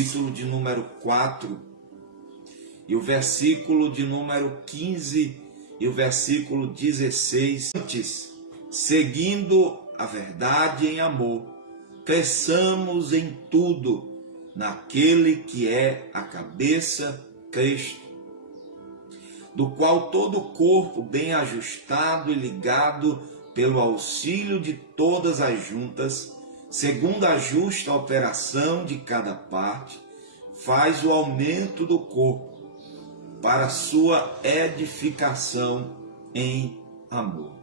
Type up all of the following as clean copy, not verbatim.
capítulo de número 4, e o versículo de número 15 e o versículo 16. Antes, seguindo a verdade em amor, cresçamos em tudo naquele que é a cabeça, Cristo, do qual todo o corpo, bem ajustado e ligado pelo auxílio de todas as juntas, segundo a justa operação de cada parte, faz o aumento do corpo para a sua edificação em amor.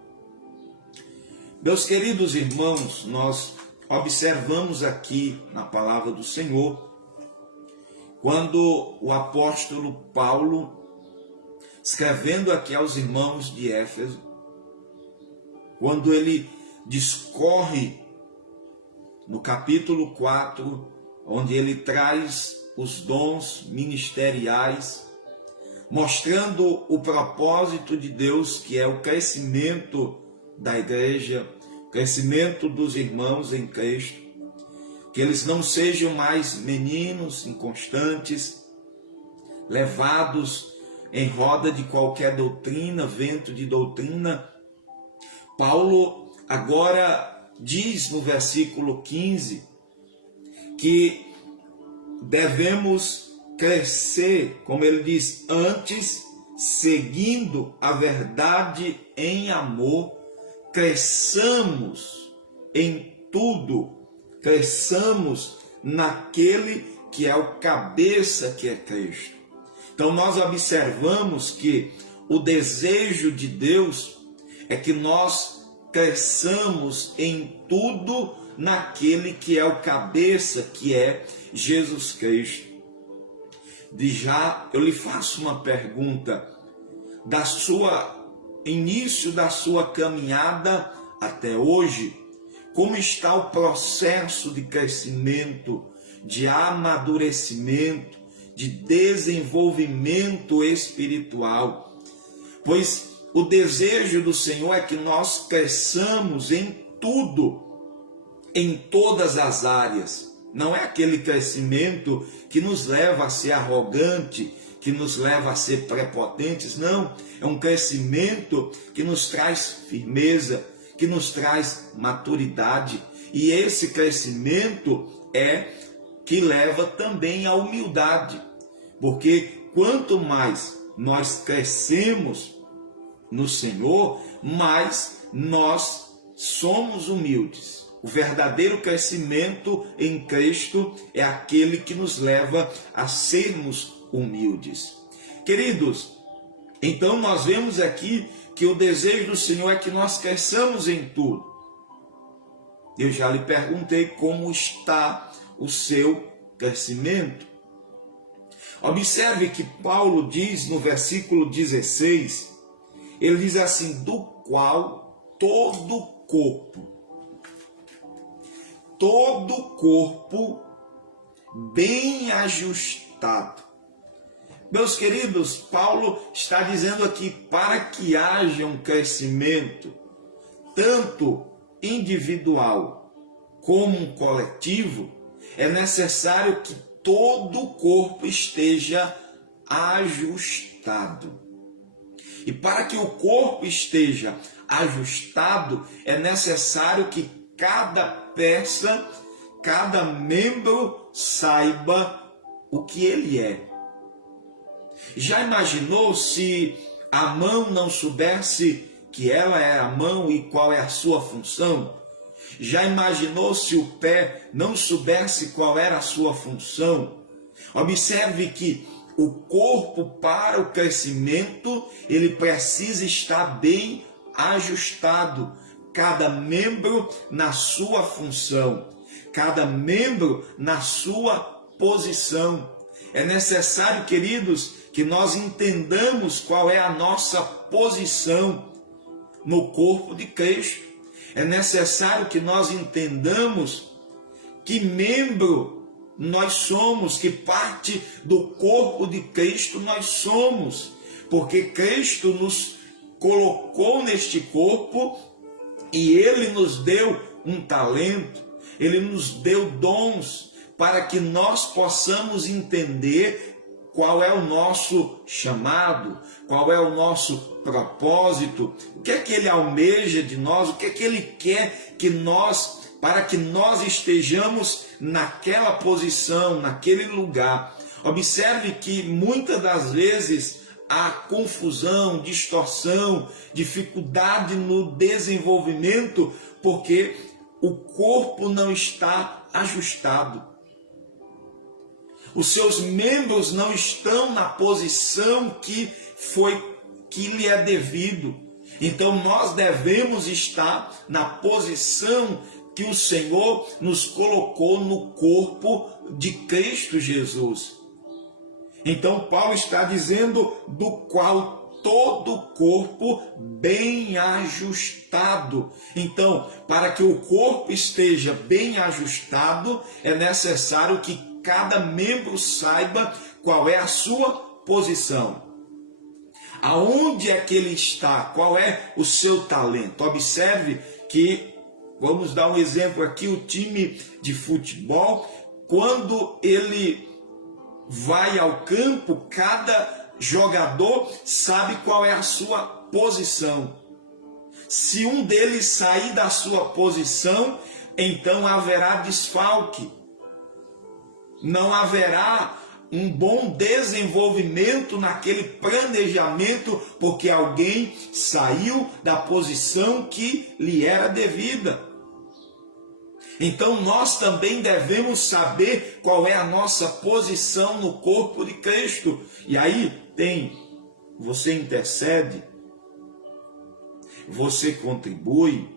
Meus queridos irmãos, nós observamos aqui na palavra do Senhor, quando o apóstolo Paulo, escrevendo aqui aos irmãos de Éfeso, quando ele discorre no capítulo 4, onde ele traz os dons ministeriais, mostrando o propósito de Deus, que é o crescimento da igreja, o crescimento dos irmãos em Cristo, que eles não sejam mais meninos inconstantes, levados em roda de qualquer doutrina, vento de doutrina. Paulo agora diz no versículo 15 que devemos crescer, como ele diz, antes, seguindo a verdade em amor, cresçamos em tudo, cresçamos naquele que é o cabeça, que é Cristo. Então nós observamos que o desejo de Deus é que nós cresçamos em tudo naquele que é o cabeça, que é Jesus Cristo. De já eu lhe faço uma pergunta: início da sua caminhada até hoje, como está o processo de crescimento, de amadurecimento, de desenvolvimento espiritual? Pois o desejo do Senhor é que nós cresçamos em tudo, em todas as áreas. Não é aquele crescimento que nos leva a ser arrogante, que nos leva a ser prepotentes, não. É um crescimento que nos traz firmeza, que nos traz maturidade. E esse crescimento é que leva também à humildade. Porque quanto mais nós crescemos no Senhor, mais nós somos humildes. O verdadeiro crescimento em Cristo é aquele que nos leva a sermos humildes. Queridos, então nós vemos aqui que o desejo do Senhor é que nós cresçamos em tudo. Eu já lhe perguntei como está o seu crescimento. Observe que Paulo diz no versículo 16, ele diz assim: do qual todo o corpo bem ajustado. Meus queridos, Paulo está dizendo aqui, para que haja um crescimento, tanto individual como um coletivo, é necessário que todo o corpo esteja ajustado. E para que o corpo esteja ajustado, é necessário que cada peça, cada membro saiba o que ele é. Já imaginou se a mão não soubesse que ela é a mão e qual é a sua função? Já imaginou se o pé não soubesse qual era a sua função? Observe que o corpo, para o crescimento, ele precisa estar bem ajustado. Cada membro na sua função, cada membro na sua posição. É necessário, queridos, que nós entendamos qual é a nossa posição no corpo de Cristo. É necessário que nós entendamos que membro nós somos, que parte do corpo de Cristo nós somos, porque Cristo nos colocou neste corpo e Ele nos deu um talento, Ele nos deu dons, para que nós possamos entender qual é o nosso chamado, qual é o nosso propósito, o que é que ele almeja de nós, o que é que ele quer que nós, para que nós estejamos naquela posição, naquele lugar. Observe que muitas das vezes há confusão, distorção, dificuldade no desenvolvimento, porque o corpo não está ajustado. Os seus membros não estão na posição que lhe é devido. Então nós devemos estar na posição que o Senhor nos colocou no corpo de Cristo Jesus. Então Paulo está dizendo do qual todo o corpo bem ajustado. Então, para que o corpo esteja bem ajustado, é necessário que cada membro saiba qual é a sua posição. Aonde é que ele está? Qual é o seu talento? Observe que, vamos dar um exemplo aqui, o time de futebol, quando ele vai ao campo, cada jogador sabe qual é a sua posição. Se um deles sair da sua posição, então haverá desfalque. Não haverá um bom desenvolvimento naquele planejamento, porque alguém saiu da posição que lhe era devida. Então nós também devemos saber qual é a nossa posição no corpo de Cristo. E aí você intercede, você contribui,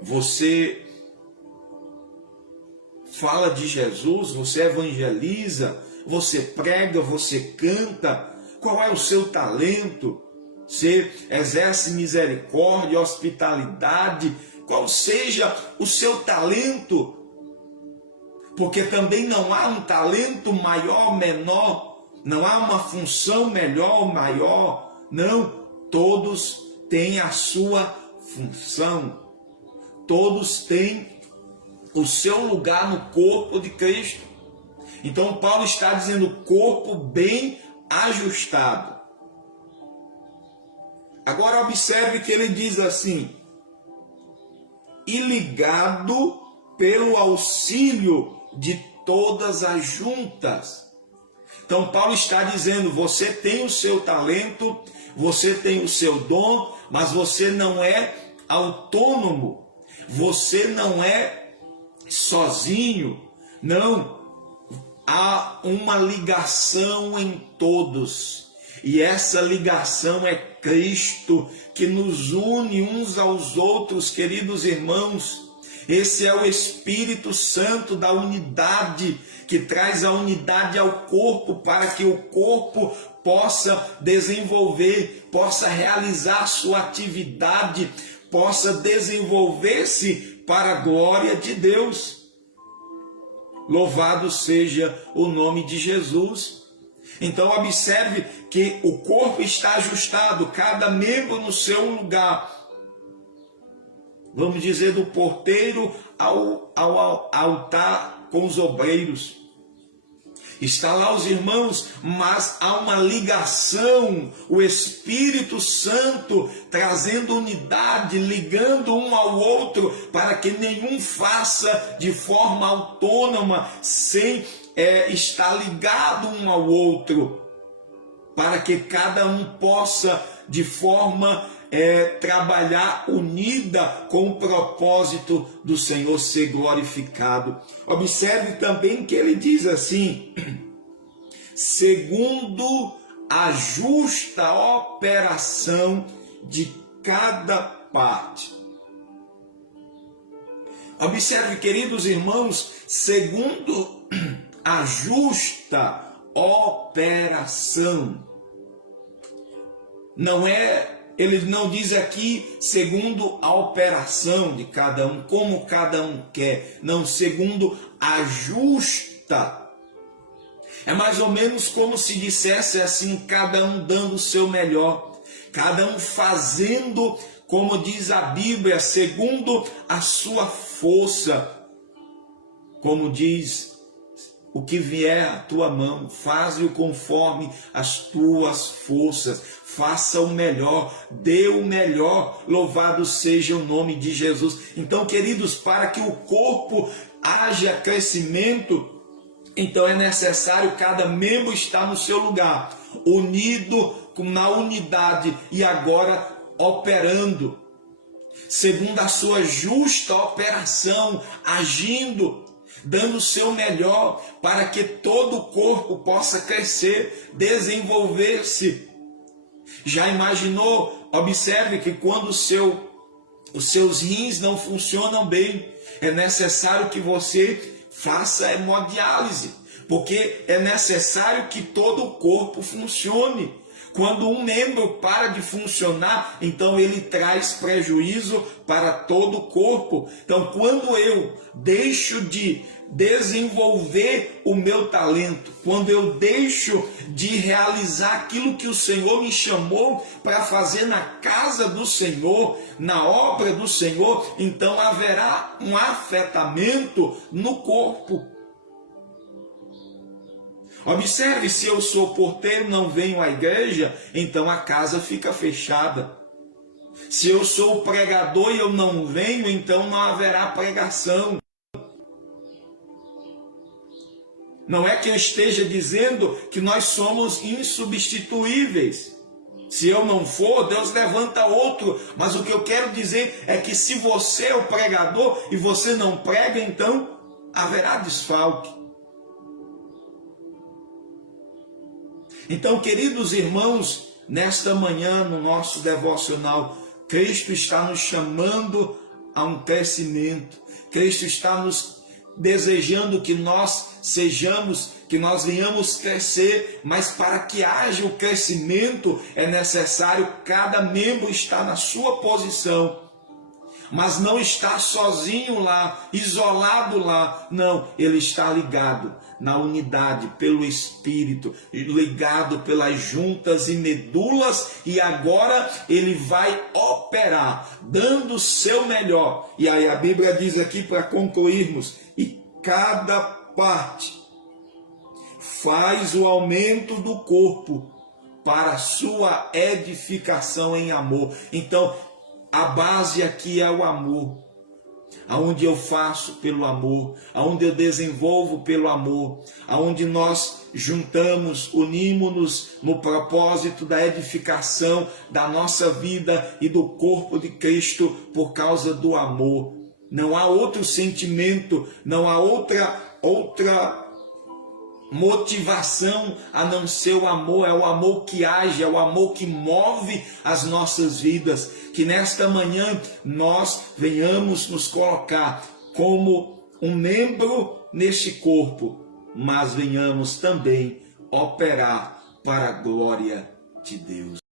você fala de Jesus, você evangeliza, você prega, você canta. Qual é o seu talento? Você exerce misericórdia, hospitalidade, qual seja o seu talento, porque também não há um talento maior ou menor, não há uma função melhor ou maior, não, todos têm a sua função, todos têm o seu lugar no corpo de Cristo. Então Paulo está dizendo corpo bem ajustado. Agora observe que ele diz assim: e ligado pelo auxílio de todas as juntas. Então Paulo está dizendo, você tem o seu talento, você tem o seu dom, mas você não é autônomo, você não é sozinho, não. Há uma ligação em todos, e essa ligação é Cristo, que nos une uns aos outros, queridos irmãos. Esse é o Espírito Santo da unidade, que traz a unidade ao corpo, para que o corpo possa desenvolver, possa realizar sua atividade, possa desenvolver-se para a glória de Deus. Louvado seja o nome de Jesus. Então observe que o corpo está ajustado, cada membro no seu lugar. Vamos dizer, do porteiro ao altar com os obreiros. Está lá os irmãos, mas há uma ligação, o Espírito Santo trazendo unidade, ligando um ao outro, para que nenhum faça de forma autônoma, sem estar ligado um ao outro, para que cada um possa de forma trabalhar unida com o propósito do Senhor ser glorificado. Observe também que ele diz assim: segundo a justa operação de cada parte. Observe, queridos irmãos, segundo a justa operação. Ele não diz aqui segundo a operação de cada um, como cada um quer. Não, segundo a justa. É mais ou menos como se dissesse assim, cada um dando o seu melhor. Cada um fazendo, como diz a Bíblia, segundo a sua força. Como diz o que vier à tua mão, faze-o conforme as tuas forças, faça o melhor, dê o melhor, louvado seja o nome de Jesus. Então, queridos, para que o corpo haja crescimento, então é necessário cada membro estar no seu lugar, unido na unidade e agora operando, segundo a sua justa operação, agindo, dando o seu melhor para que todo o corpo possa crescer, desenvolver-se. Já imaginou? Observe que quando os seus rins não funcionam bem, é necessário que você faça hemodiálise, porque é necessário que todo o corpo funcione. Quando um membro para de funcionar, então ele traz prejuízo para todo o corpo. Então, quando eu deixo de desenvolver o meu talento, quando eu deixo de realizar aquilo que o Senhor me chamou para fazer na casa do Senhor, na obra do Senhor, então haverá um afetamento no corpo. Observe, se eu sou porteiro e não venho à igreja, então a casa fica fechada. Se eu sou pregador e eu não venho, então não haverá pregação. Não é que eu esteja dizendo que nós somos insubstituíveis. Se eu não for, Deus levanta outro. Mas o que eu quero dizer é que se você é o pregador e você não prega, então haverá desfalque. Então, queridos irmãos, nesta manhã, no nosso devocional, Cristo está nos chamando a um crescimento. Cristo está nos desejando que nós sejamos, que nós venhamos crescer, mas para que haja o crescimento, é necessário cada membro estar na sua posição. Mas não está sozinho lá, isolado lá. Não, ele está ligado na unidade, pelo Espírito, ligado pelas juntas e medulas, e agora ele vai operar, dando o seu melhor. E aí a Bíblia diz aqui, para concluirmos, e cada parte faz o aumento do corpo para a sua edificação em amor. Então, a base aqui é o amor, aonde eu faço pelo amor, aonde eu desenvolvo pelo amor, aonde nós juntamos, unimos-nos no propósito da edificação da nossa vida e do corpo de Cristo por causa do amor. Não há outro sentimento, não há outra motivação a não ser o amor. É o amor que age, é o amor que move as nossas vidas. Que nesta manhã nós venhamos nos colocar como um membro neste corpo, mas venhamos também operar para a glória de Deus.